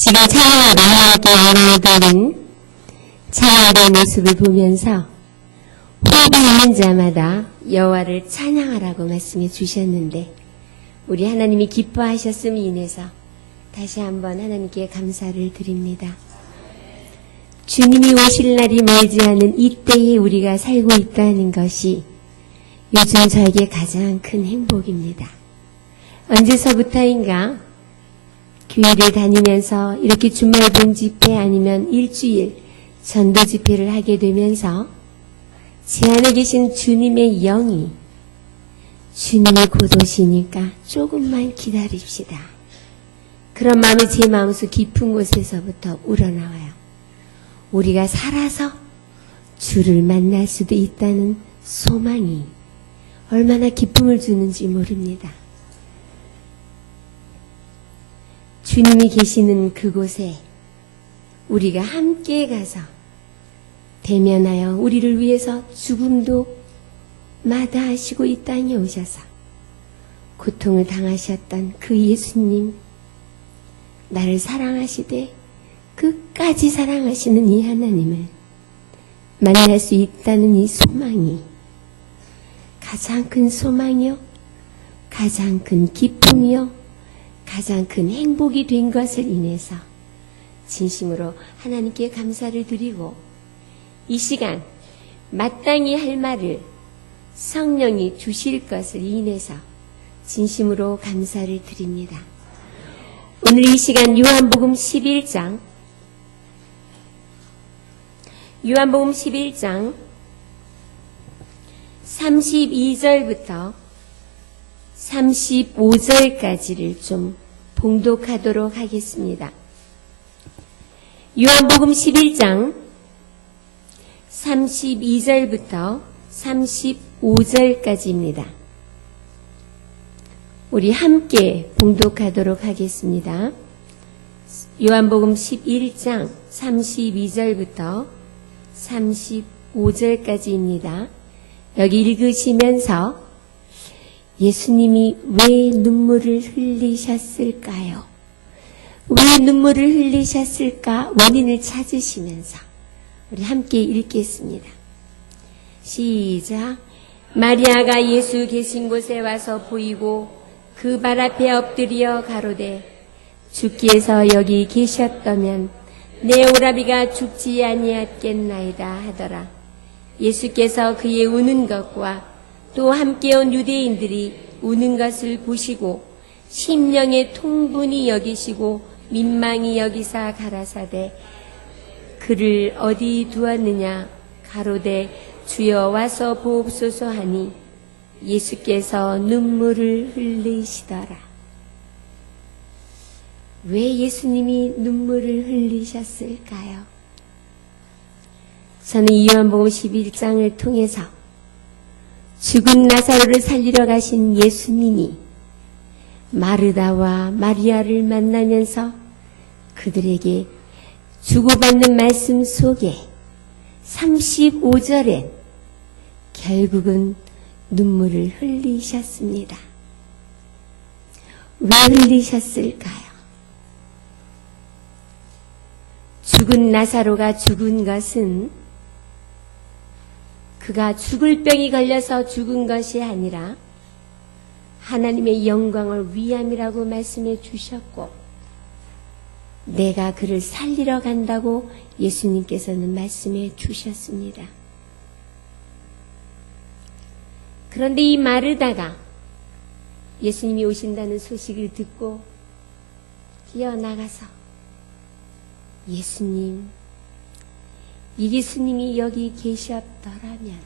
지금 찬양하러 함께 여러분들은 찬양의 모습을 보면서 호흡하는 자마다 여호와를 찬양하라고 말씀해 주셨는데 우리 하나님이 기뻐하셨음을 인해서 다시 한번 하나님께 감사를 드립니다. 주님이 오실 날이 멀지 않은 이때에 우리가 살고 있다는 것이 요즘 저에게 가장 큰 행복입니다. 언제서부터인가 교회를 다니면서 이렇게 주말 본 집회 아니면 일주일 전도 집회를 하게 되면서 제 안에 계신 주님의 영이 주님이 곧 오시니까 조금만 기다립시다. 그런 마음이 제 마음속 깊은 곳에서부터 우러나와요. 우리가 살아서 주를 만날 수도 있다는 소망이 얼마나 기쁨을 주는지 모릅니다. 주님이 계시는 그곳에 우리가 함께 가서 대면하여 우리를 위해서 죽음도 마다하시고 이 땅에 오셔서 고통을 당하셨던 그 예수님, 나를 사랑하시되 끝까지 사랑하시는 이 하나님을 만날 수 있다는 이 소망이 가장 큰 소망이요, 가장 큰 기쁨이요, 가장 큰 행복이 된 것을 인해서 진심으로 하나님께 감사를 드리고 이 시간 마땅히 할 말을 성령이 주실 것을 인해서 진심으로 감사를 드립니다. 오늘 이 시간 요한복음 11장 32절부터 35절까지를 좀 봉독하도록 하겠습니다. 요한복음 11장 32절부터 35절까지입니다. 우리 함께 봉독하도록 하겠습니다. 요한복음 11장 32절부터 35절까지입니다. 여기 읽으시면서 예수님이 왜 눈물을 흘리셨을까요? 왜 눈물을 흘리셨을까? 원인을 찾으시면서 우리 함께 읽겠습니다. 시작. 마리아가 예수 계신 곳에 와서 보이고 그 발 앞에 엎드려 가로되 주께서 여기 계셨다면 내 오라비가 죽지 아니했겠나이다 하더라. 예수께서 그의 우는 것과 또 함께 온 유대인들이 우는 것을 보시고 심령의 통분이 여기시고 민망히 여기사 가라사대 그를 어디 두었느냐 가로되 주여 와서 보옵소서 하니 예수께서 눈물을 흘리시더라. 왜 예수님이 눈물을 흘리셨을까요? 저는 요한복음 11장을 통해서 죽은 나사로를 살리러 가신 예수님이 마르다와 마리아를 만나면서 그들에게 주고받는 말씀 속에 35절에 결국은 눈물을 흘리셨습니다. 왜 흘리셨을까요? 죽은 나사로가 죽은 것은 그가 죽을 병이 걸려서 죽은 것이 아니라 하나님의 영광을 위함이라고 말씀해 주셨고 내가 그를 살리러 간다고 예수님께서는 말씀해 주셨습니다. 그런데 이 마르다가 예수님이 오신다는 소식을 듣고 뛰어나가서 예수님, 이 예수님이 여기 계셨더라면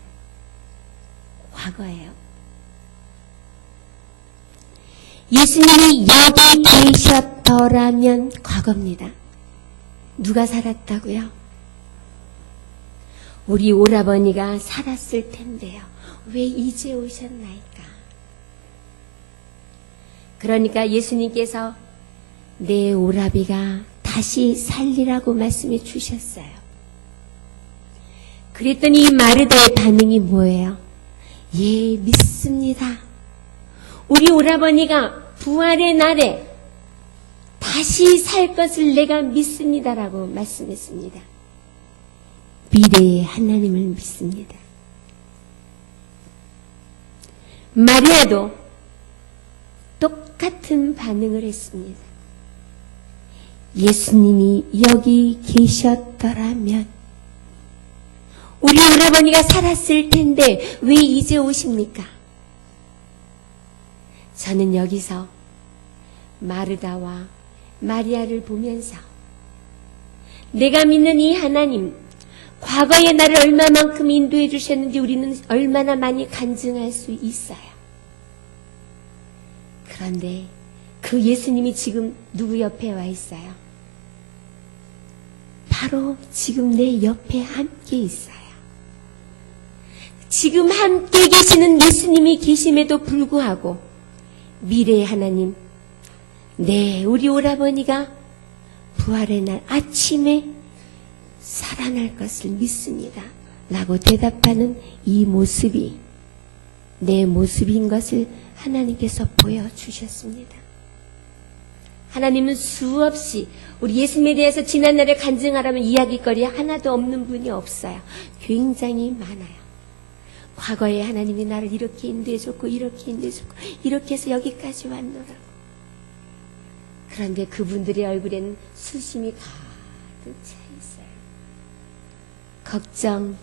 과거예요. 예수님이 여기 계셨더라면 과거입니다. 누가 살았다고요? 우리 오라버니가 살았을 텐데요. 왜 이제 오셨나이까? 그러니까 예수님께서 내 오라비가 다시 살리라고 말씀해 주셨어요. 그랬더니 이 마르다의 반응이 뭐예요? 예, 믿습니다. 우리 오라버니가 부활의 날에 다시 살 것을 내가 믿습니다라고 말씀했습니다. 미래의 하나님을 믿습니다. 마리아도 똑같은 반응을 했습니다. 예수님이 여기 계셨더라면 우리 오라버니가 살았을 텐데 왜 이제 오십니까? 저는 여기서 마르다와 마리아를 보면서 내가 믿는 이 하나님, 과거에 나를 얼마만큼 인도해 주셨는지 우리는 얼마나 많이 간증할 수 있어요. 그런데 그 예수님이 지금 누구 옆에 와 있어요? 바로 지금 내 옆에 함께 있어요. 지금 함께 계시는 예수님이 계심에도 불구하고 미래의 하나님, 네, 우리 오라버니가 부활의 날 아침에 살아날 것을 믿습니다. 라고 대답하는 이 모습이 내 모습인 것을 하나님께서 보여주셨습니다. 하나님은 수없이 우리 예수님에 대해서 지난날에 간증하라면 이야기거리 하나도 없는 분이 없어요. 굉장히 많아요. 과거에 하나님이 나를 이렇게 인도해줬고 이렇게 인도해줬고 이렇게 해서 여기까지 왔노라고. 그런데 그분들의 얼굴에는 수심이 가득 차 있어요. 걱정,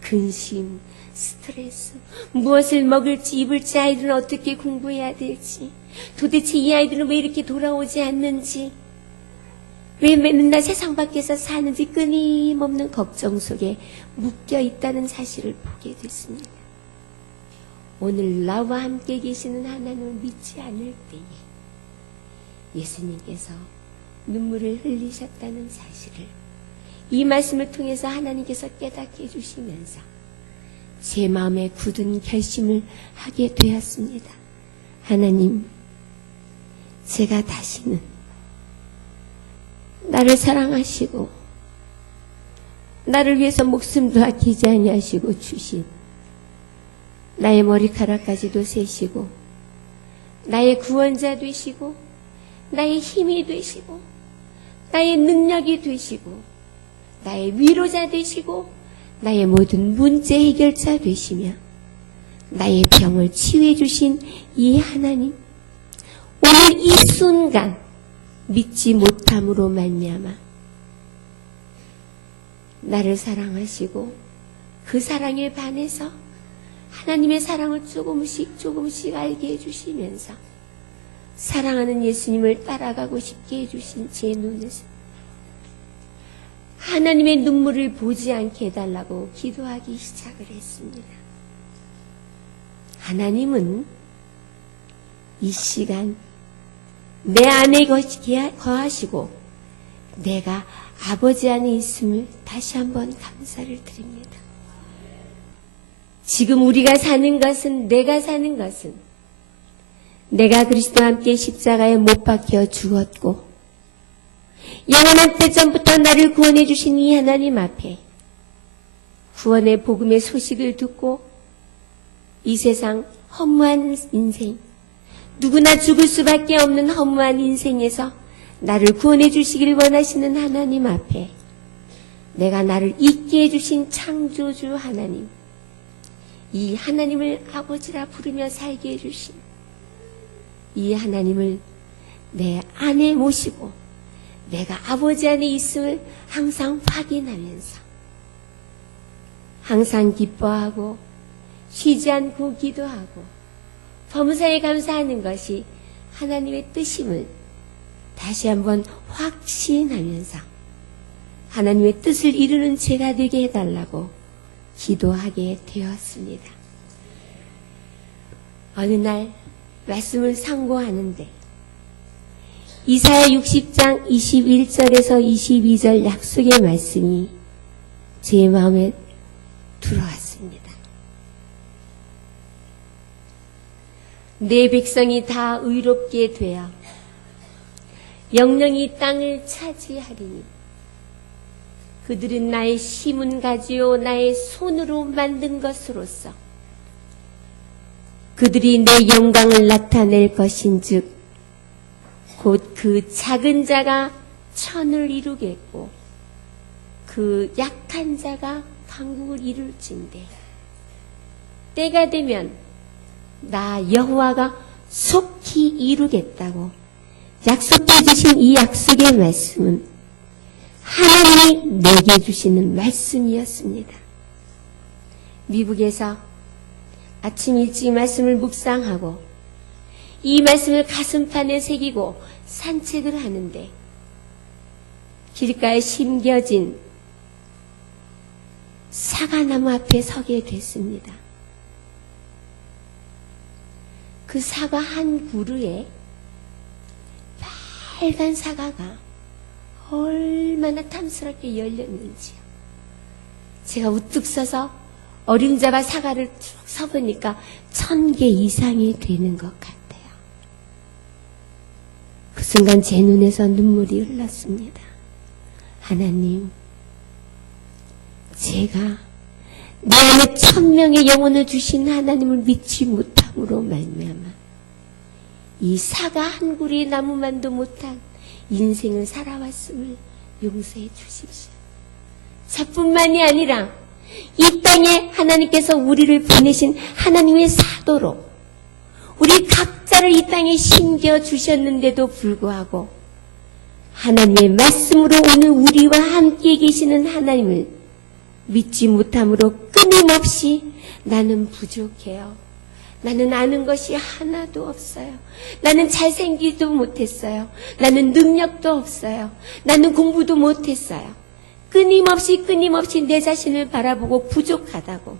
근심, 스트레스, 무엇을 먹을지 입을지, 아이들은 어떻게 공부해야 될지, 도대체 이 아이들은 왜 이렇게 돌아오지 않는지, 왜 맨날 세상 밖에서 사는지 끊임없는 걱정 속에 묶여 있다는 사실을 보게 됐습니다. 오늘 나와 함께 계시는 하나님을 믿지 않을 때에 예수님께서 눈물을 흘리셨다는 사실을 이 말씀을 통해서 하나님께서 깨닫게 해주시면서 제 마음에 굳은 결심을 하게 되었습니다. 하나님, 제가 다시는 나를 사랑하시고 나를 위해서 목숨도 아끼지 아니하시고 주신 나의 머리카락까지도 세시고 나의 구원자 되시고 나의 힘이 되시고 나의 능력이 되시고 나의 위로자 되시고 나의 모든 문제 해결자 되시며 나의 병을 치유해 주신 이 하나님, 오늘 이 순간 믿지 못함으로 말미암아 나를 사랑하시고 그 사랑에 반해서 하나님의 사랑을 조금씩 알게 해주시면서 사랑하는 예수님을 따라가고 싶게 해주신 제 눈에서 하나님의 눈물을 보지 않게 해달라고 기도하기 시작을 했습니다. 하나님은 이 시간 내 안에 거하시고 내가 아버지 안에 있음을 다시 한번 감사를 드립니다. 지금 우리가 사는 것은, 내가 사는 것은 내가 그리스도와 함께 십자가에 못 박혀 죽었고 영원한 때 전부터 나를 구원해 주신 이 하나님 앞에 구원의 복음의 소식을 듣고 이 세상 허무한 인생, 누구나 죽을 수밖에 없는 허무한 인생에서 나를 구원해 주시기를 원하시는 하나님 앞에 내가 나를 있게 해주신 창조주 하나님, 이 하나님을 아버지라 부르며 살게 해주신 이 하나님을 내 안에 모시고 내가 아버지 안에 있음을 항상 확인하면서 항상 기뻐하고 쉬지 않고 기도하고 범사에 감사하는 것이 하나님의 뜻임을 다시 한번 확신하면서 하나님의 뜻을 이루는 제가 되게 해달라고 기도하게 되었습니다. 어느 날 말씀을 상고하는데 이사야 60장 21절에서 22절 약속의 말씀이 제 마음에 들어왔습니다. 내 백성이 다 의롭게 되어 영영이 땅을 차지하리니 그들은 나의 심은 가지요 나의 손으로 만든 것으로서 그들이 내 영광을 나타낼 것인즉 곧 그 작은 자가 천을 이루겠고 그 약한 자가 강국을 이룰진대. 때가 되면 나 여호와가 속히 이루겠다고 약속해 주신 이 약속의 말씀은 하나님이 내게 주시는 말씀이었습니다. 미국에서 아침 일찍 말씀을 묵상하고 이 말씀을 가슴판에 새기고 산책을 하는데 길가에 심겨진 사과나무 앞에 서게 됐습니다. 그 사과 한 그루에 빨간 사과가 얼마나 탐스럽게 열렸는지요. 제가 우뚝 서서 어림잡아 사과를 쭉 서보니까 1000개 이상이 되는 것 같아요. 그 순간 제 눈에서 눈물이 흘렀습니다. 하나님, 제가 내 안에 1000명의 영혼을 주신 하나님을 믿지 못함으로 말미암아 이 사과 한 구리의 나무만도 못한 인생을 살아왔음을 용서해 주십시오. 저뿐만이 아니라 이 땅에 하나님께서 우리를 보내신 하나님의 사도로 우리 각자를 이 땅에 심겨 주셨는데도 불구하고 하나님의 말씀으로 오늘 우리와 함께 계시는 하나님을 믿지 못함으로 끊임없이 나는 부족해요. 나는 아는 것이 하나도 없어요. 나는 잘생기지도 못했어요. 나는 능력도 없어요. 나는 공부도 못했어요. 끊임없이 내 자신을 바라보고 부족하다고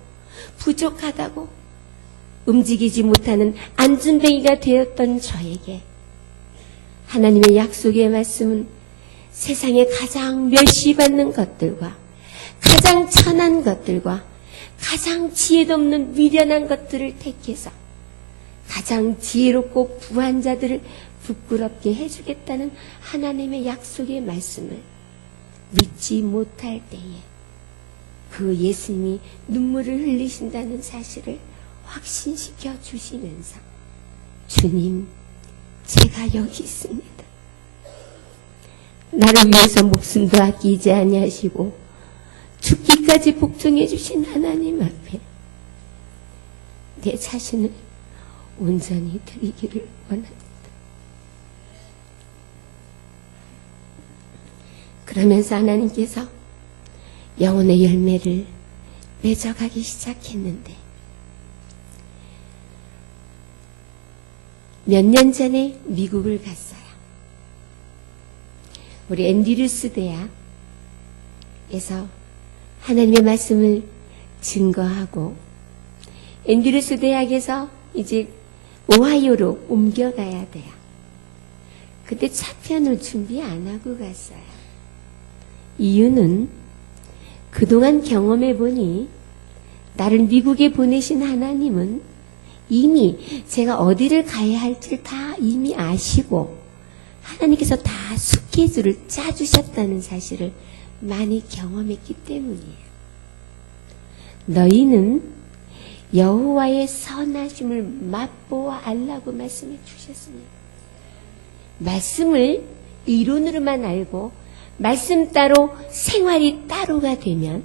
움직이지 못하는 안준뱅이가 되었던 저에게 하나님의 약속의 말씀은 세상에 가장 멸시받는 것들과 가장 천한 것들과 가장 지혜도 없는 미련한 것들을 택해서 가장 지혜롭고 부한 자들을 부끄럽게 해주겠다는 하나님의 약속의 말씀을 믿지 못할 때에 그 예수님이 눈물을 흘리신다는 사실을 확신시켜 주시면서 주님, 제가 여기 있습니다. 나를 위해서 목숨도 아끼지 아니하시고 죽기까지 복종해 주신 하나님 앞에 내 자신을 온전히 드리기를 원합니다. 그러면서 하나님께서 영혼의 열매를 맺어가기 시작했는데 몇 년 전에 미국을 갔어요. 우리 앤드루스 대학에서 하나님의 말씀을 증거하고 앤드루스 대학에서 이제 오하이오로 옮겨가야 돼요. 그때 차편을 준비 안 하고 갔어요. 이유는 그동안 경험해 보니 나를 미국에 보내신 하나님은 이미 제가 어디를 가야 할지를 다 이미 아시고 하나님께서 다 스케줄을 짜주셨다는 사실을 많이 경험했기 때문이에요. 너희는 여호와의 선하심을 맛보아 알라고 말씀해 주셨습니다. 말씀을 이론으로만 알고 말씀 따로 생활이 따로가 되면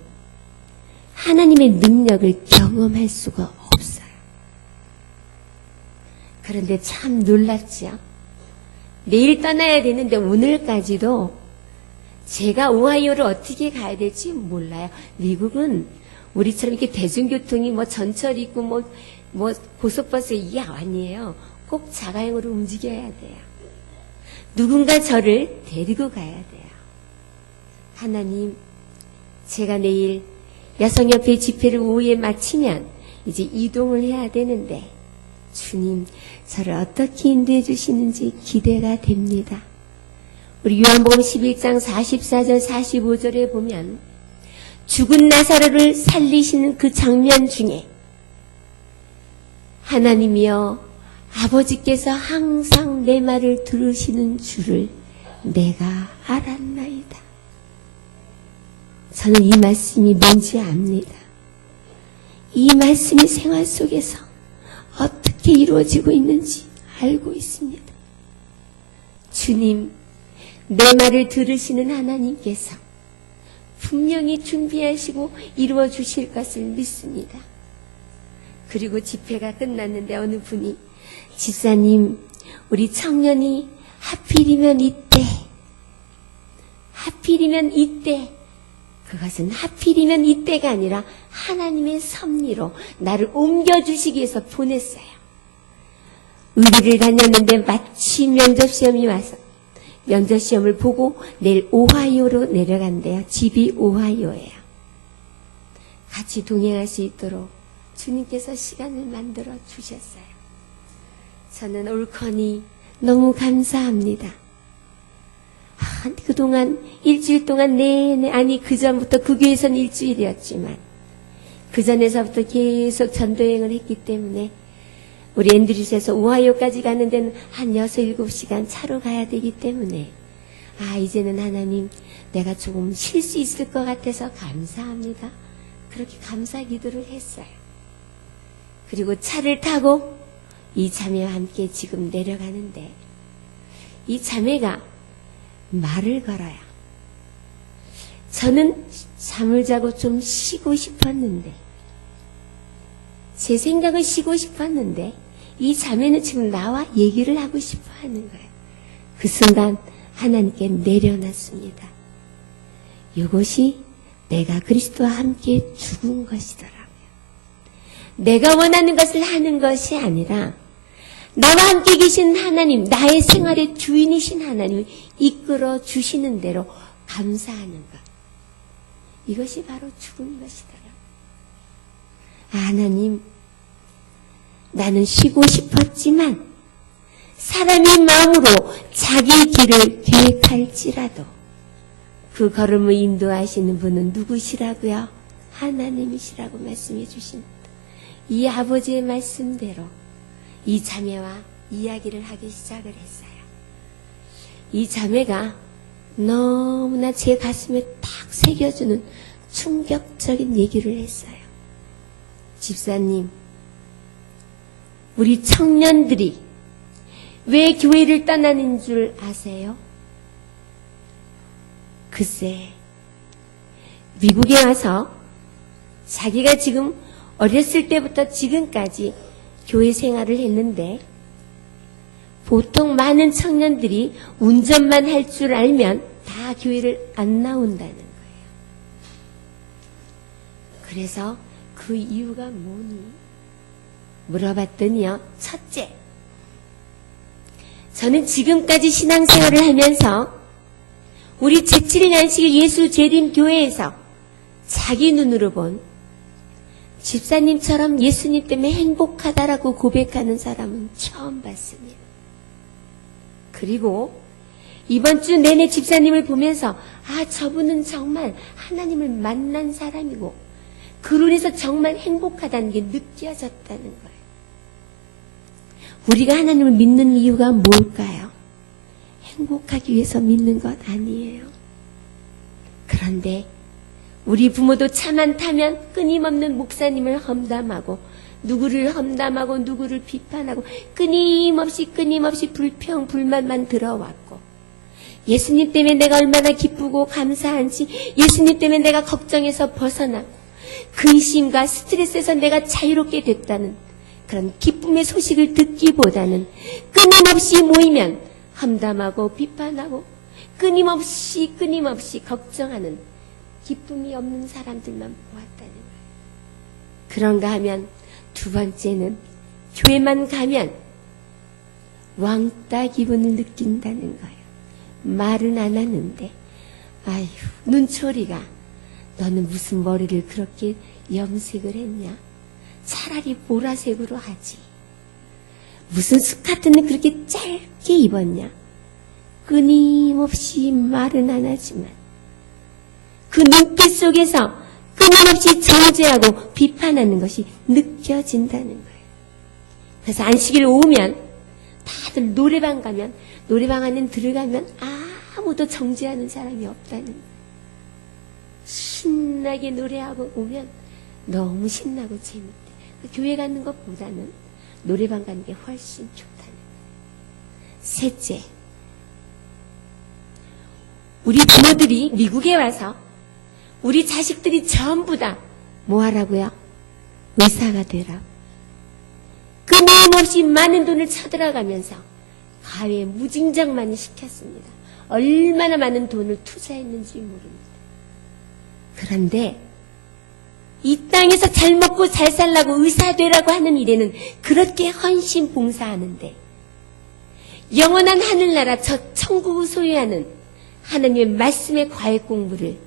하나님의 능력을 경험할 수가 없어요. 그런데 참 놀랍죠. 내일 떠나야 되는데 오늘까지도 제가 오하이오를 어떻게 가야 될지 몰라요. 미국은 우리처럼 이렇게 대중교통이 뭐 전철 있고 뭐 고속버스 이게 아니에요. 꼭 자가용으로 움직여야 돼요. 누군가 저를 데리고 가야 돼요. 하나님, 제가 내일 여성협회 집회를 오후에 마치면 이제 이동을 해야 되는데 주님, 저를 어떻게 인도해 주시는지 기대가 됩니다. 우리 요한복음 11장 44절 45절에 보면 죽은 나사로를 살리시는 그 장면 중에 하나님이여 아버지께서 항상 내 말을 들으시는 줄을 내가 알았나이다. 저는 이 말씀이 뭔지 압니다. 이 말씀이 생활 속에서 어떻게 이루어지고 있는지 알고 있습니다. 주님, 내 말을 들으시는 하나님께서 분명히 준비하시고 이루어 주실 것을 믿습니다. 그리고 집회가 끝났는데 어느 분이 집사님, 우리 청년이 하필이면 이때 그것은 하필이면 이때가 아니라 하나님의 섭리로 나를 옮겨주시기 위해서 보냈어요. 의리를 다녔는데 마침 면접시험이 와서 면접시험을 보고 내일 오하이오로 내려간대요. 집이 오하이오예요. 같이 동행할 수 있도록 주님께서 시간을 만들어 주셨어요. 저는 옳거니 너무 감사합니다. 그동안 일주일 동안 내내, 그 전부터 그 교회에서는 일주일이었지만 그 전에서부터 계속 전도여행을 했기 때문에 우리 앤드류스에서 오하이오까지 가는 데는 한 6, 7시간 차로 가야 되기 때문에 이제는 하나님 내가 조금 쉴 수 있을 것 같아서 감사합니다. 그렇게 감사 기도를 했어요. 그리고 차를 타고 이 자매와 함께 지금 내려가는데 이 자매가 말을 걸어요. 저는 잠을 자고 좀 쉬고 싶었는데 제 생각은 쉬고 싶었는데 이 자매는 지금 나와 얘기를 하고 싶어 하는 거예요. 그 순간 하나님께 내려놨습니다. 이것이 내가 그리스도와 함께 죽은 것이더라고요. 내가 원하는 것을 하는 것이 아니라 나와 함께 계신 하나님, 나의 생활의 주인이신 하나님을 이끌어 주시는 대로 감사하는 것. 이것이 바로 죽은 것이더라. 하나님, 나는 쉬고 싶었지만 사람의 마음으로 자기 길을 계획할지라도 그 걸음을 인도하시는 분은 누구시라고요? 하나님이시라고 말씀해 주십니다. 이 아버지의 말씀대로 이 자매와 이야기를 하기 시작을 했어요. 이 자매가 너무나 제 가슴에 탁 새겨주는 충격적인 얘기를 했어요. 집사님, 우리 청년들이 왜 교회를 떠나는 줄 아세요? 글쎄, 미국에 와서 자기가 지금 어렸을 때부터 지금까지 교회 생활을 했는데 보통 많은 청년들이 운전만 할 줄 알면 다 교회를 안 나온다는 거예요. 그래서 그 이유가 뭐니? 물어봤더니요. 첫째, 저는 지금까지 신앙생활을 하면서 우리 제7일 안식일 예수 재림 교회에서 자기 눈으로 본 집사님처럼 예수님 때문에 행복하다라고 고백하는 사람은 처음 봤습니다. 그리고 이번 주 내내 집사님을 보면서 저분은 정말 하나님을 만난 사람이고 그로 인해서 정말 행복하다는 게 느껴졌다는 거예요. 우리가 하나님을 믿는 이유가 뭘까요? 행복하기 위해서 믿는 것 아니에요. 그런데 우리 부모도 차 안 타면 끊임없는 목사님을 험담하고 누구를 험담하고 누구를 비판하고 끊임없이 불평 불만만 들어왔고 예수님 때문에 내가 얼마나 기쁘고 감사한지 예수님 때문에 내가 걱정에서 벗어나고 근심과 스트레스에서 내가 자유롭게 됐다는 그런 기쁨의 소식을 듣기보다는 끊임없이 모이면 험담하고 비판하고 끊임없이 걱정하는 기쁨이 없는 사람들만 보았다는 거예요. 그런가 하면 두 번째는 교회만 가면 왕따 기분을 느낀다는 거예요. 말은 안 하는데 눈초리가 너는 무슨 머리를 그렇게 염색을 했냐? 차라리 보라색으로 하지. 무슨 스카트는 그렇게 짧게 입었냐? 끊임없이 말은 안 하지만 그 눈빛 속에서 끊임없이 정죄하고 비판하는 것이 느껴진다는 거예요. 그래서 안식일 오면 다들 노래방 가면 노래방 안에 들어가면 아무도 정죄하는 사람이 없다는 거예요. 신나게 노래하고 오면 너무 신나고 재밌대. 교회 가는 것보다는 노래방 가는 게 훨씬 좋다는 거예요. 셋째, 우리 부모들이 미국에 와서 우리 자식들이 전부 다 뭐 하라고요? 의사가 되라고. 끊임없이 많은 돈을 쳐들어가면서 가외에 무진장 많이 시켰습니다. 얼마나 많은 돈을 투자했는지 모릅니다. 그런데 이 땅에서 잘 먹고 잘 살라고 의사 되라고 하는 일에는 그렇게 헌신 봉사하는데 영원한 하늘나라 저 천국을 소유하는 하나님의 말씀의 과외 공부를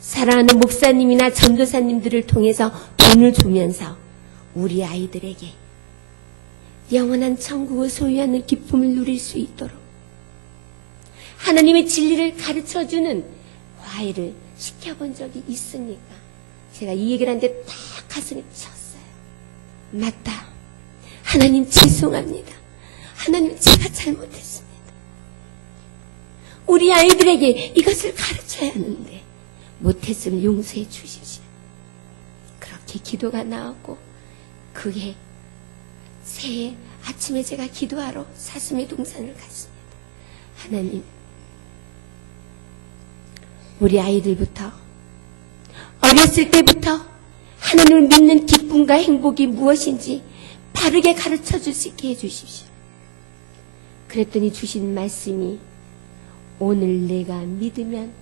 사랑하는 목사님이나 전도사님들을 통해서 돈을 주면서 우리 아이들에게 영원한 천국을 소유하는 기쁨을 누릴 수 있도록 하나님의 진리를 가르쳐주는 과외를 시켜본 적이 있습니까? 제가 이 얘기를 하는데 딱 가슴이 쳤어요. 맞다. 하나님 죄송합니다. 하나님 제가 잘못했습니다. 우리 아이들에게 이것을 가르쳐야 하는데 못했으면 용서해 주십시오. 그렇게 기도가 나왔고 그해 새해 아침에 제가 기도하러 사슴의 동산을 갔습니다. 하나님, 우리 아이들부터 어렸을 때부터 하나님을 믿는 기쁨과 행복이 무엇인지 바르게 가르쳐 줄 수 있게 해주십시오. 그랬더니 주신 말씀이 오늘 내가 믿으면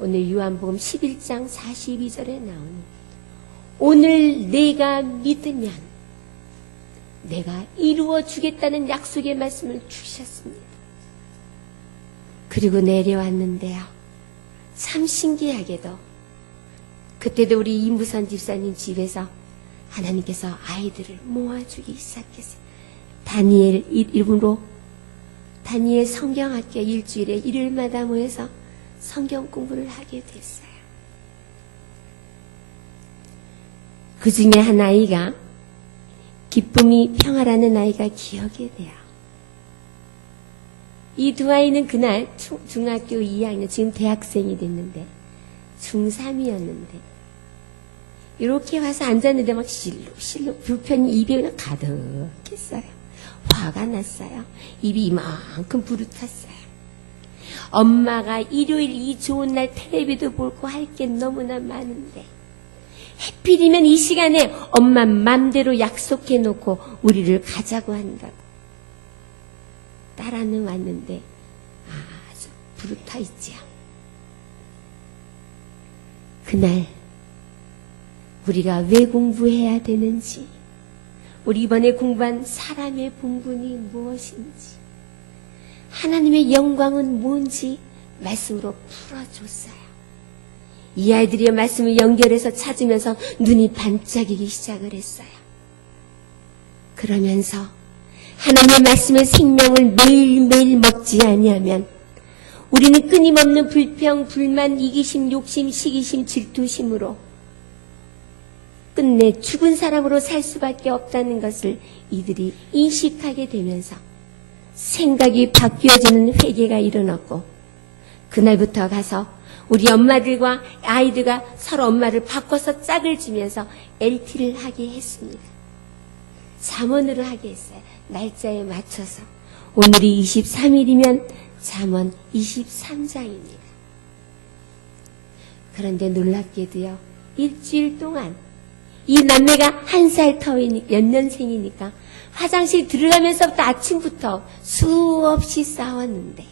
오늘 요한복음 11장 42절에 나오는 오늘 내가 믿으면 내가 이루어 주겠다는 약속의 말씀을 주셨습니다. 그리고 내려왔는데요. 참 신기하게도 그때도 우리 이무선 집사님 집에서 하나님께서 아이들을 모아주기 시작했어요. 다니엘 이름으로 다니엘 성경학교 일주일에 일요일마다 모여서 성경 공부를 하게 됐어요. 그 중에 한 아이가 기쁨이 평화라는 아이가 기억이 돼요. 이 두 아이는 그날 중학교 2학년, 지금 대학생이 됐는데 중3이었는데 이렇게 와서 앉았는데 막 실룩실룩 불편이 입에 가득했어요. 화가 났어요. 입이 이만큼 부르텄어요. 엄마가 일요일 이 좋은 날 텔레비도 보고 할 게 너무나 많은데 하필이면 이 시간에 엄마 맘대로 약속해 놓고 우리를 가자고 한다고. 딸아는 왔는데 아주 부르타 있지요. 그날 우리가 왜 공부해야 되는지, 우리 이번에 공부한 사람의 본분이 무엇인지, 하나님의 영광은 뭔지 말씀으로 풀어줬어요. 이 아이들이 말씀을 연결해서 찾으면서 눈이 반짝이기 시작을 했어요. 그러면서 하나님의 말씀의 생명을 매일매일 먹지 아니하면 우리는 끊임없는 불평, 불만, 이기심, 욕심, 시기심, 질투심으로 끝내 죽은 사람으로 살 수밖에 없다는 것을 이들이 인식하게 되면서 생각이 바뀌어지는 회개가 일어났고 그날부터 가서 우리 엄마들과 아이들과 서로 엄마를 바꿔서 짝을 지면서 LT를 하게 했습니다. 잠언으로 하게 했어요. 날짜에 맞춰서. 오늘이 23일이면 잠언 23장입니다. 그런데 놀랍게도요. 일주일 동안 이 남매가 1살 터이니 연년생이니까 화장실 들어가면서부터 아침부터 수없이 싸웠는데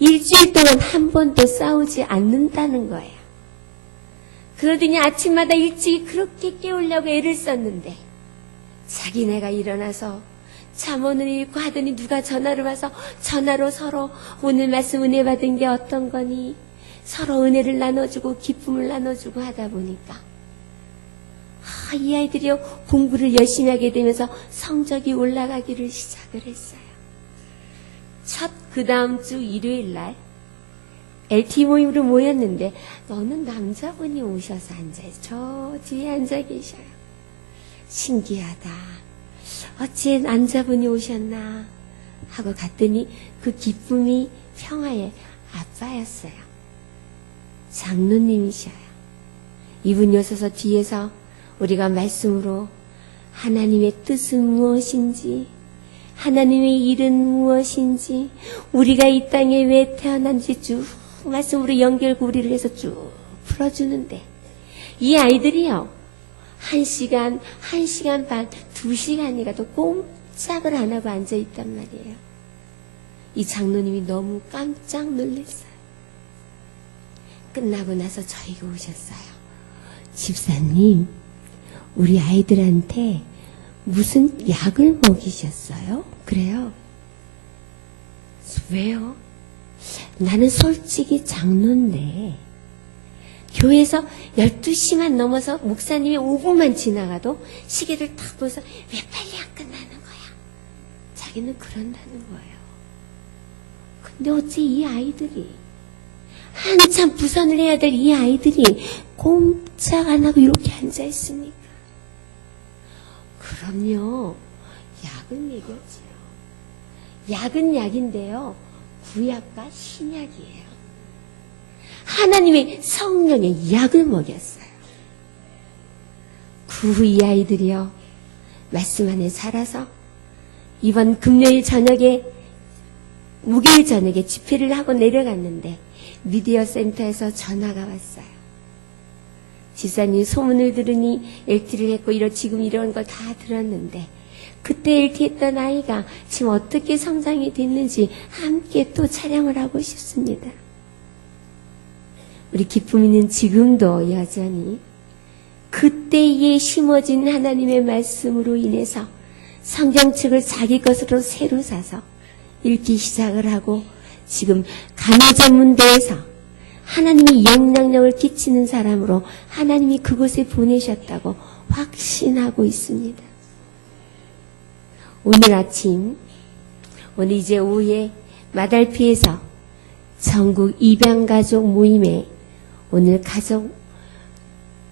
일주일 동안 한 번도 싸우지 않는다는 거예요. 그러더니 아침마다 일찍 그렇게 깨우려고 애를 썼는데 자기네가 일어나서 잠언을 읽고 하더니 누가 전화를 와서 전화로 서로 오늘 말씀 은혜 받은 게 어떤 거니 서로 은혜를 나눠주고 기쁨을 나눠주고 하다 보니까 이 아이들이 공부를 열심히 하게 되면서 성적이 올라가기를 시작을 했어요. 그 다음 주 일요일 날 LT 모임으로 모였는데 어느 남자분이 오셔서 앉아있어요. 저 뒤에 앉아 계셔요. 신기하다. 어째 남자분이 오셨나 하고 갔더니 그 기쁨이 평화의 아빠였어요. 장로님이셔요. 이분이 오셔서 뒤에서 우리가 말씀으로 하나님의 뜻은 무엇인지, 하나님의 일은 무엇인지, 우리가 이 땅에 왜 태어난지 쭉 말씀으로 연결고리를 해서 쭉 풀어주는데, 이 아이들이요, 1시간, 1시간 반, 2시간이 가도 꼼짝을 안 하고 앉아있단 말이에요. 이 장로님이 너무 깜짝 놀랐어요. 끝나고 나서 저희가 오셨어요. 집사님, 우리 아이들한테 무슨 약을 먹이셨어요? 그래요. 왜요? 나는 솔직히 장로인데 교회에서 12시만 넘어서 목사님이 5분만 지나가도 시계를 딱 보면서 왜 빨리 안 끝나는 거야? 자기는 그런다는 거예요. 근데 어째 이 아이들이, 한참 부선을 해야 될 이 아이들이 꼼짝 안 하고 이렇게 앉아 있습니까? 그럼요, 약은 얘기했지요. 약은 약인데요, 구약과 신약이에요. 하나님의 성령의 약을 먹였어요. 그 후 이 아이들이요, 말씀 안에 살아서 이번 금요일 저녁에, 목요일 저녁에 집회를 하고 내려갔는데 미디어 센터에서 전화가 왔어요. 집사님 소문을 들으니 LT를 했고 지금 이런 걸 다 들었는데, 그때 LT 했던 아이가 지금 어떻게 성장이 됐는지 함께 또 촬영을 하고 싶습니다. 우리 기쁨이는 지금도 여전히 그때에 심어진 하나님의 말씀으로 인해서 성경책을 자기 것으로 새로 사서 읽기 시작을 하고, 지금 간호전문대에서 하나님이 영향력을 끼치는 사람으로 하나님이 그곳에 보내셨다고 확신하고 있습니다. 오늘 아침, 오늘 이제 오후에 마달피에서 전국 입양가족 모임에 오늘 가족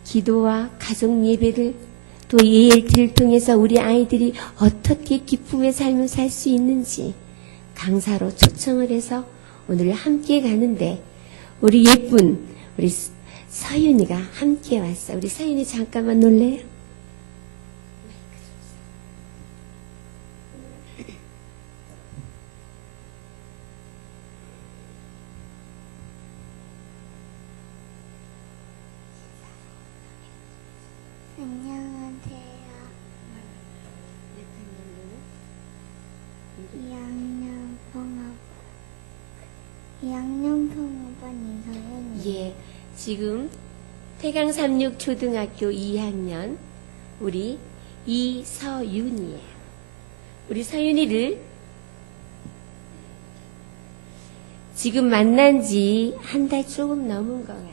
기도와 가족 예배를, 또 ALT를 통해서 우리 아이들이 어떻게 기쁨의 삶을 살 수 있는지 강사로 초청을 해서 오늘 함께 가는데, 우리 예쁜 우리 서윤이가 함께 왔어요. 우리 서윤이 잠깐만 놀래요? 안녕하세요. 2학년 통합반 이서윤이에요. 예, 지금 태강 36 초등학교 2학년 우리 이서윤이에요. 우리 서윤이를 지금 만난 지 한 달 조금 넘은 것 같아요.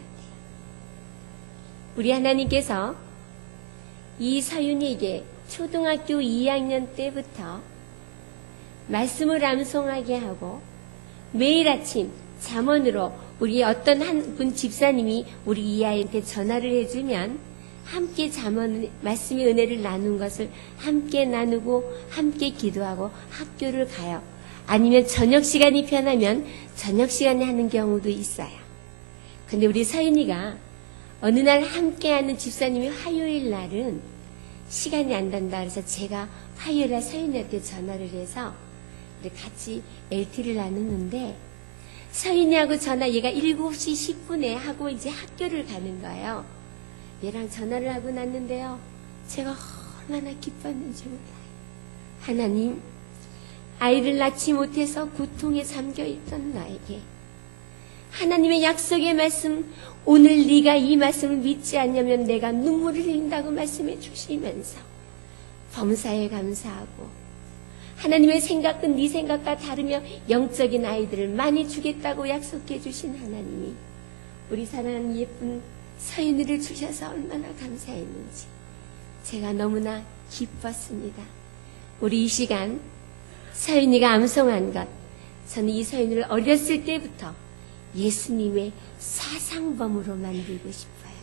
우리 하나님께서 이서윤이에게 초등학교 2학년 때부터 말씀을 암송하게 하고, 매일 아침 잠언으로 우리 어떤 한 분 집사님이 우리 이 아이한테 전화를 해주면 함께 잠언, 말씀의 은혜를 나눈 것을 함께 나누고 함께 기도하고 학교를 가요. 아니면 저녁 시간이 편하면 저녁 시간에 하는 경우도 있어요. 근데 우리 서윤이가 어느 날 함께하는 집사님이 화요일 날은 시간이 안 된다 그래서 제가 화요일 날 서윤이한테 전화를 해서 우리 같이 LT를 나누는데, 서윤이하고 전화, 얘가 7시 10분에 하고 이제 학교를 가는 거예요. 얘랑 전화를 하고 났는데요, 제가 얼마나 기뻤는지 몰라요. 하나님, 아이를 낳지 못해서 고통에 잠겨있던 나에게 하나님의 약속의 말씀, 오늘 네가 이 말씀을 믿지 않냐면 내가 눈물을 흘린다고 말씀해 주시면서 범사에 감사하고, 하나님의 생각은 네 생각과 다르며 영적인 아이들을 많이 주겠다고 약속해 주신 하나님이 우리 사랑하는 예쁜 서윤이를 주셔서 얼마나 감사했는지 제가 너무나 기뻤습니다. 우리 이 시간 서윤이가 암송한 것, 저는 이 서윤이를 어렸을 때부터 예수님의 사상범으로 만들고 싶어요.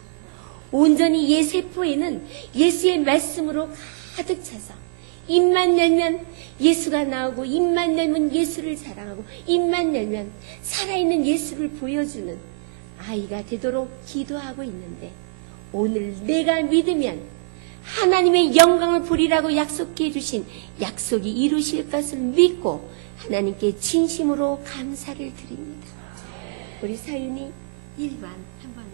온전히 얘 세포에는 예수의 말씀으로 가득 차서 입만 열면 예수가 나오고, 입만 열면 예수를 자랑하고, 입만 열면 살아있는 예수를 보여주는 아이가 되도록 기도하고 있는데, 오늘 내가 믿으면 하나님의 영광을 보리라고 약속해 주신 약속이 이루실 것을 믿고 하나님께 진심으로 감사를 드립니다. 우리 서윤이 1번 한번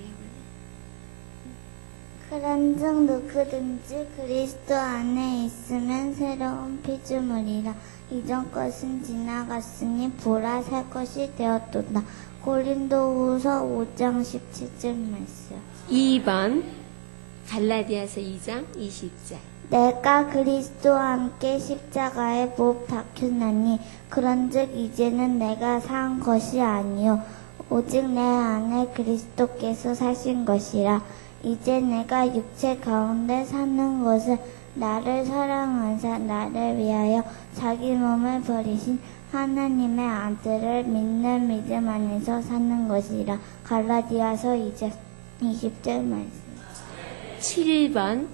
해볼래요? 그런즉 누구든지 그리스도 안에 있으면 새로운 피조물이라. 이전 것은 지나갔으니 보라 새 것이 되었도다. 고린도후서 5장 17절 말씀. 2번 갈라디아서 2장 20절. 내가 그리스도와 함께 십자가에 못 박혔나니 그런즉 이제는 내가 산 것이 아니요 오직 내 안에 그리스도께서 사신 것이라. 이제 내가 육체 가운데 사는 것은 나를 사랑하사 나를 위하여 자기 몸을 버리신 하나님의 아들을 믿는 믿음 안에서 사는 것이라. 갈라디아서 2장 20절 말씀. 7번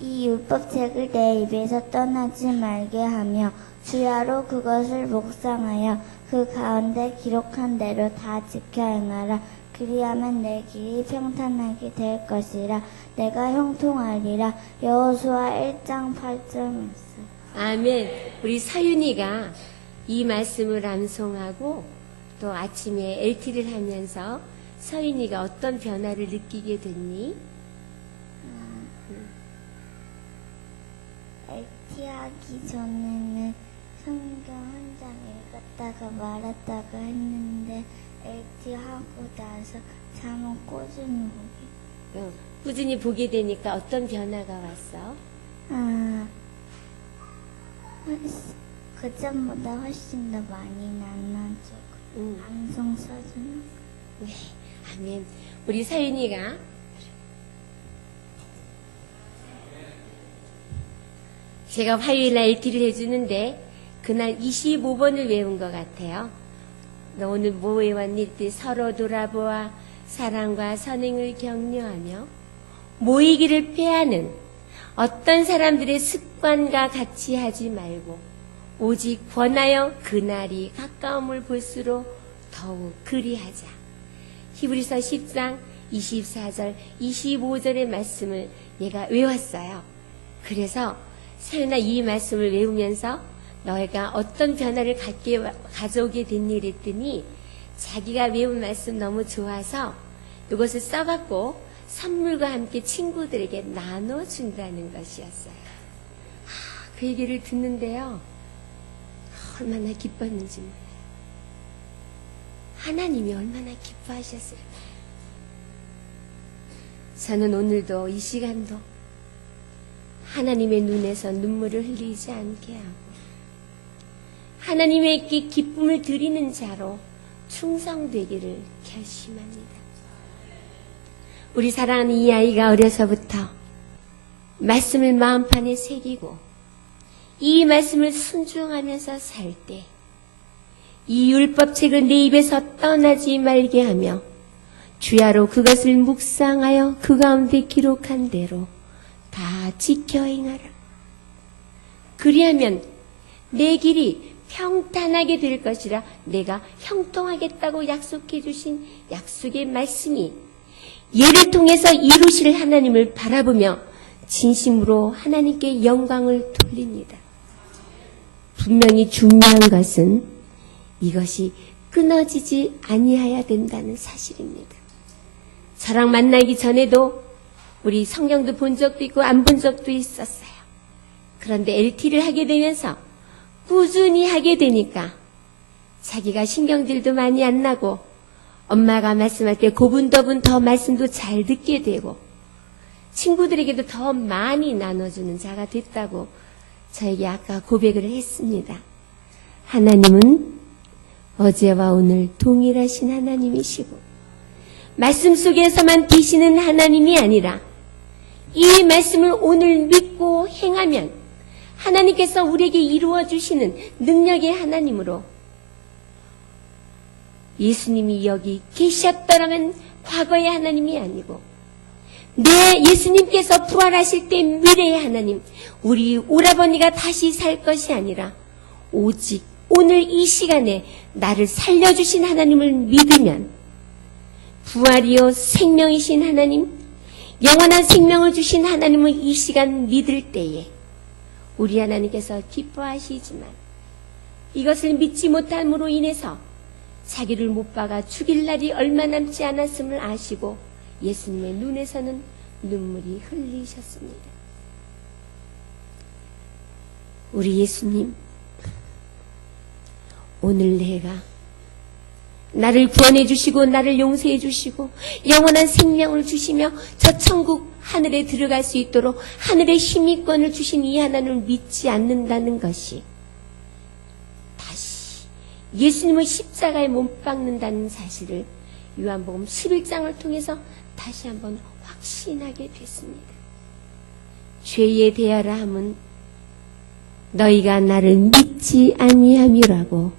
이 율법책을 내 입에서 떠나지 말게 하며 주야로 그것을 묵상하여 그 가운데 기록한 대로 다 지켜 행하라. 그리하면 내 길이 평탄하게 될 것이라. 내가 형통하리라. 여호수아 1장 8절 말씀. 아멘. 우리 서윤이가 이 말씀을 암송하고 또 아침에 LT를 하면서 서윤이가 어떤 변화를 느끼게 됐니? LT 하기 전에는 성경 한 장 읽었다가 말았다가 했는데 LT 하고 나서 잠은 꾸준히 보게. 꾸준히 보게 되니까 어떤 변화가 왔어? 그전보다 훨씬 더 많이 나눠주고 방송 써주는. 네, 아멘. 우리 서윤이가 제가 화요일날 LT를 해주는데 그날 25번을 외운 것 같아요. 너 오늘 뭐 외웠니? 이때 서로 돌아보아 사랑과 선행을 격려하며 모이기를 패하는 어떤 사람들의 습관과 같이 하지 말고 오직 권하여 그날이 가까움을 볼수록 더욱 그리하자. 히브리서 10장 24절 25절의 말씀을 얘가 외웠어요. 그래서 서윤아 이 말씀을 외우면서 너희가 어떤 변화를 가져오게 됐니? 그랬더니 자기가 외운 말씀 너무 좋아서 이것을 써갖고 선물과 함께 친구들에게 나눠준다는 것이었어요. 그 얘기를 듣는데요. 얼마나 기뻤는지 몰라요. 하나님이 얼마나 기뻐하셨을까. 저는 오늘도 이 시간도 하나님의 눈에서 눈물을 흘리지 않게 하고 하나님에게 기쁨을 드리는 자로 충성되기를 결심합니다. 우리 사랑하는 이 아이가 어려서부터 말씀을 마음판에 새기고 이 말씀을 순종하면서 살 때 이 율법책을 내 입에서 떠나지 말게 하며 주야로 그것을 묵상하여 그 가운데 기록한 대로 다 지켜 행하라. 그리하면 내 길이 평탄하게 될 것이라. 내가 형통하겠다고 약속해 주신 약속의 말씀이 얘를 통해서 이루실 하나님을 바라보며 진심으로 하나님께 영광을 돌립니다. 분명히 중요한 것은 이것이 끊어지지 아니해야 된다는 사실입니다. 저랑 만나기 전에도 우리 성경도 본 적도 있고 안 본 적도 있었어요. 그런데 LT를 하게 되면서 꾸준히 하게 되니까 자기가 신경질도 많이 안 나고 엄마가 말씀할 때 고분더분 더 말씀도 잘 듣게 되고 친구들에게도 더 많이 나눠주는 자가 됐다고 저에게 아까 고백을 했습니다. 하나님은 어제와 오늘 동일하신 하나님이시고 말씀 속에서만 계시는 하나님이 아니라 이 말씀을 오늘 믿고 행하면 하나님께서 우리에게 이루어 주시는 능력의 하나님으로 예수님이 여기 계셨더라면 과거의 하나님이 아니고 예수님께서 부활하실 때 미래의 하나님, 우리 오라버니가 다시 살 것이 아니라 오직 오늘 이 시간에 나를 살려주신 하나님을 믿으면 부활이요 생명이신 하나님, 영원한 생명을 주신 하나님을 이 시간 믿을 때에 우리 하나님께서 기뻐하시지만 이것을 믿지 못함으로 인해서 자기를 못 박아 죽일 날이 얼마 남지 않았음을 아시고 예수님의 눈에서는 눈물이 흘리셨습니다. 우리 예수님, 오늘 내가 나를 구원해 주시고 나를 용서해 주시고 영원한 생명을 주시며 저 천국 하늘에 들어갈 수 있도록 하늘의 힘이권을 주신 이 하나님을 믿지 않는다는 것이 다시 예수님을 십자가에 못 박는다는 사실을 요한복음 11장을 통해서 다시 한번 확신하게 됐습니다. 죄에 대하라 함은 너희가 나를 믿지 아니함이라고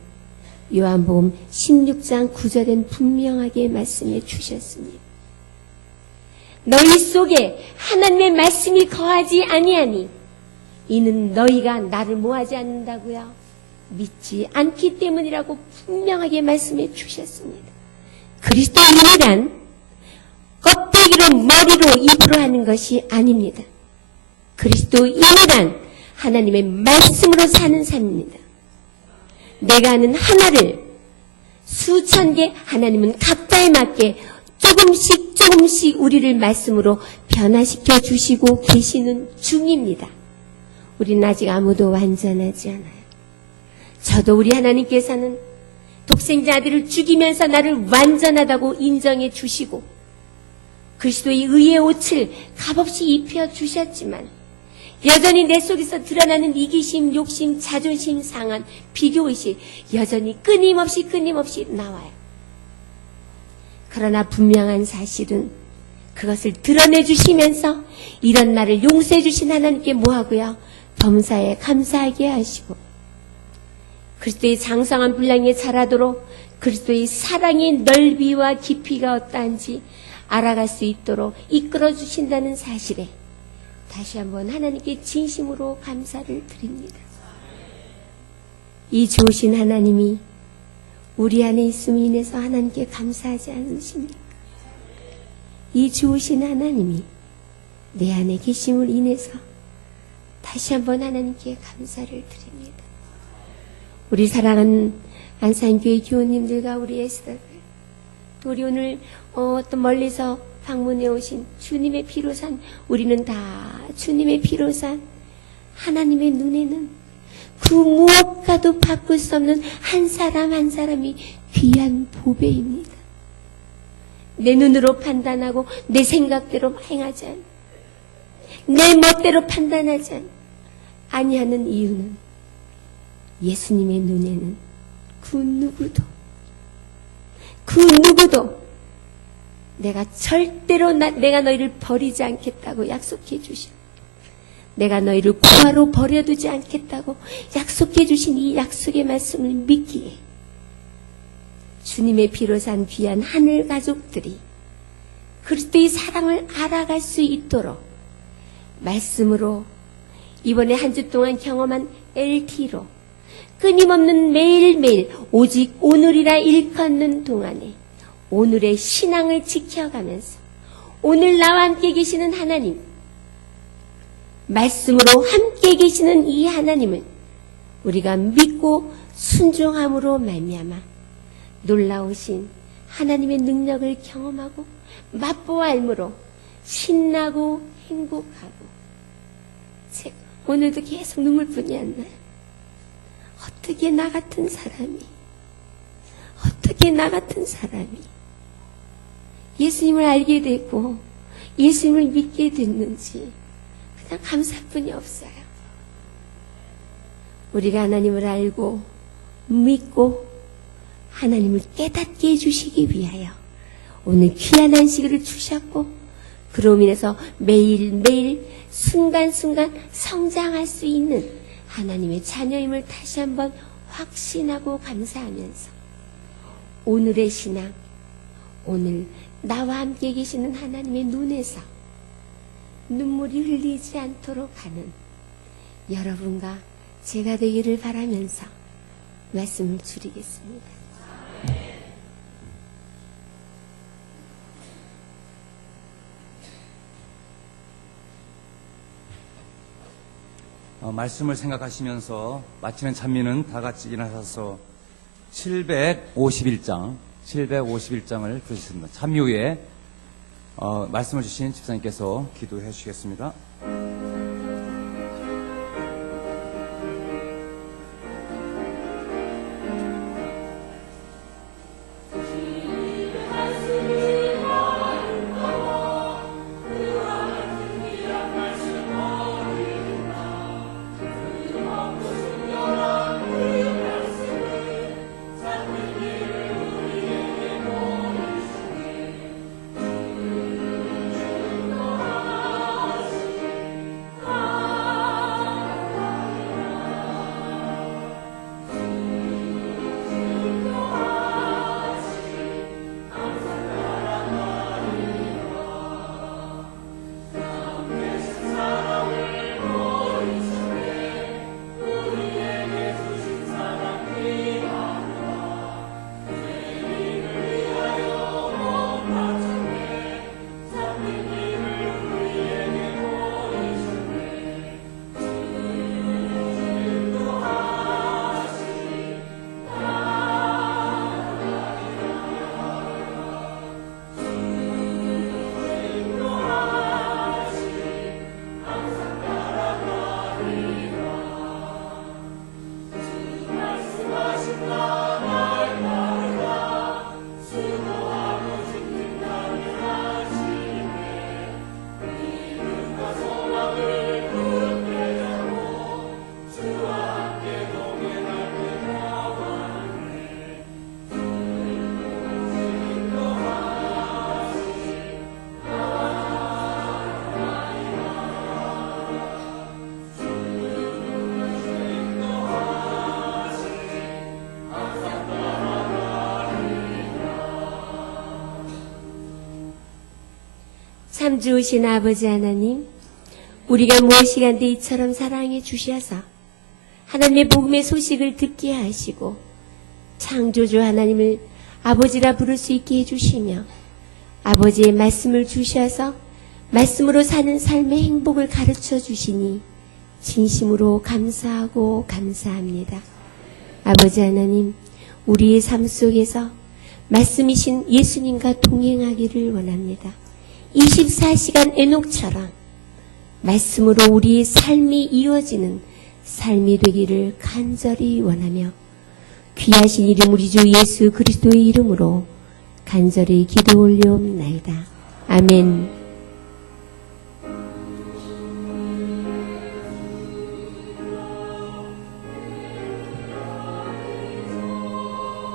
요한복음 16장 9절엔 분명하게 말씀해 주셨습니다. 너희 속에 하나님의 말씀이 거하지 아니하니 이는 너희가 나를 뭐하지 않는다고요? 믿지 않기 때문이라고 분명하게 말씀해 주셨습니다. 그리스도인이란 껍데기로 머리로 입으로 하는 것이 아닙니다. 그리스도인이란 하나님의 말씀으로 사는 삶입니다. 내가 아는 하나를 수천 개 하나님은 각자에 맞게 조금씩 우리를 말씀으로 변화시켜 주시고 계시는 중입니다. 우리는 아직 아무도 완전하지 않아요. 저도 우리 하나님께서는 독생자 아들을 죽이면서 나를 완전하다고 인정해 주시고 그리스도의 의의 옷을 값없이 입혀 주셨지만 여전히 내 속에서 드러나는 이기심, 욕심, 자존심 상한 비교의식 여전히 끊임없이 나와요. 그러나 분명한 사실은 그것을 드러내 주시면서 이런 나를 용서해 주신 하나님께 뭐하고요? 범사에 감사하게 하시고 그리스도의 장성한 분량에 자라도록 그리스도의 사랑의 넓이와 깊이가 어떠한지 알아갈 수 있도록 이끌어 주신다는 사실에 다시 한번 하나님께 진심으로 감사를 드립니다. 이 좋으신 하나님이 우리 안에 있음으로 인해서 하나님께 감사하지 않으십니까? 이 좋으신 하나님이 내 안에 계심을 인해서 다시 한번 하나님께 감사를 드립니다. 우리 사랑하는 안산교회 교우님들과 우리 에스더들 또 우리 오늘 또 멀리서 방문해 오신 주님의 피로 산 우리는 다 주님의 피로 산 하나님의 눈에는 그 무엇과도 바꿀 수 없는 한 사람 한 사람이 귀한 보배입니다. 내 눈으로 판단하고 내 생각대로 행하지 않 내 멋대로 판단하지 아니하는 이유는 예수님의 눈에는 그 누구도 내가 절대로 내가 너희를 버리지 않겠다고 약속해 주신 내가 너희를 고아로 버려두지 않겠다고 약속해 주신 이 약속의 말씀을 믿기에 주님의 피로 산 귀한 하늘 가족들이 그리스도의 사랑을 알아갈 수 있도록 말씀으로 이번에 한 주 동안 경험한 LT로 끊임없는 매일매일 오직 오늘이라 일컫는 동안에 오늘의 신앙을 지켜가면서 오늘 나와 함께 계시는 하나님 말씀으로 함께 계시는 이 하나님을 우리가 믿고 순종함으로 말미암아 놀라우신 하나님의 능력을 경험하고 맛보아 알므로 신나고 행복하고 오늘도 계속 눈물뿐이 안 나요. 어떻게 나 같은 사람이 예수님을 알게 되고 예수님을 믿게 됐는지 그냥 감사뿐이 없어요. 우리가 하나님을 알고 믿고 하나님을 깨닫게 해주시기 위하여 오늘 귀한 안식일을 주셨고 그로 인해서 매일매일 순간순간 성장할 수 있는 하나님의 자녀임을 다시 한번 확신하고 감사하면서 오늘의 신앙, 오늘 나와 함께 계시는 하나님의 눈에서 눈물이 흘리지 않도록 하는 여러분과 제가 되기를 바라면서 말씀을 드리겠습니다. 말씀을 생각하시면서 마치는 찬미는 다 같이 일어나셔서 751장을 부르셨습니다. 찬미 후에 말씀을 주신 집사님께서 기도해 주시겠습니다. 참 좋으신 아버지 하나님, 우리가 무엇이간데 이처럼 사랑해 주셔서 하나님의 복음의 소식을 듣게 하시고 창조주 하나님을 아버지라 부를 수 있게 해주시며 아버지의 말씀을 주셔서 말씀으로 사는 삶의 행복을 가르쳐 주시니 진심으로 감사하고 감사합니다. 아버지 하나님, 우리의 삶 속에서 말씀이신 예수님과 동행하기를 원합니다. 24시간 에녹처럼 말씀으로 우리의 삶이 이루어지는 삶이 되기를 간절히 원하며 귀하신 이름 우리 주 예수 그리스도의 이름으로 간절히 기도 올려옵나이다. 아멘.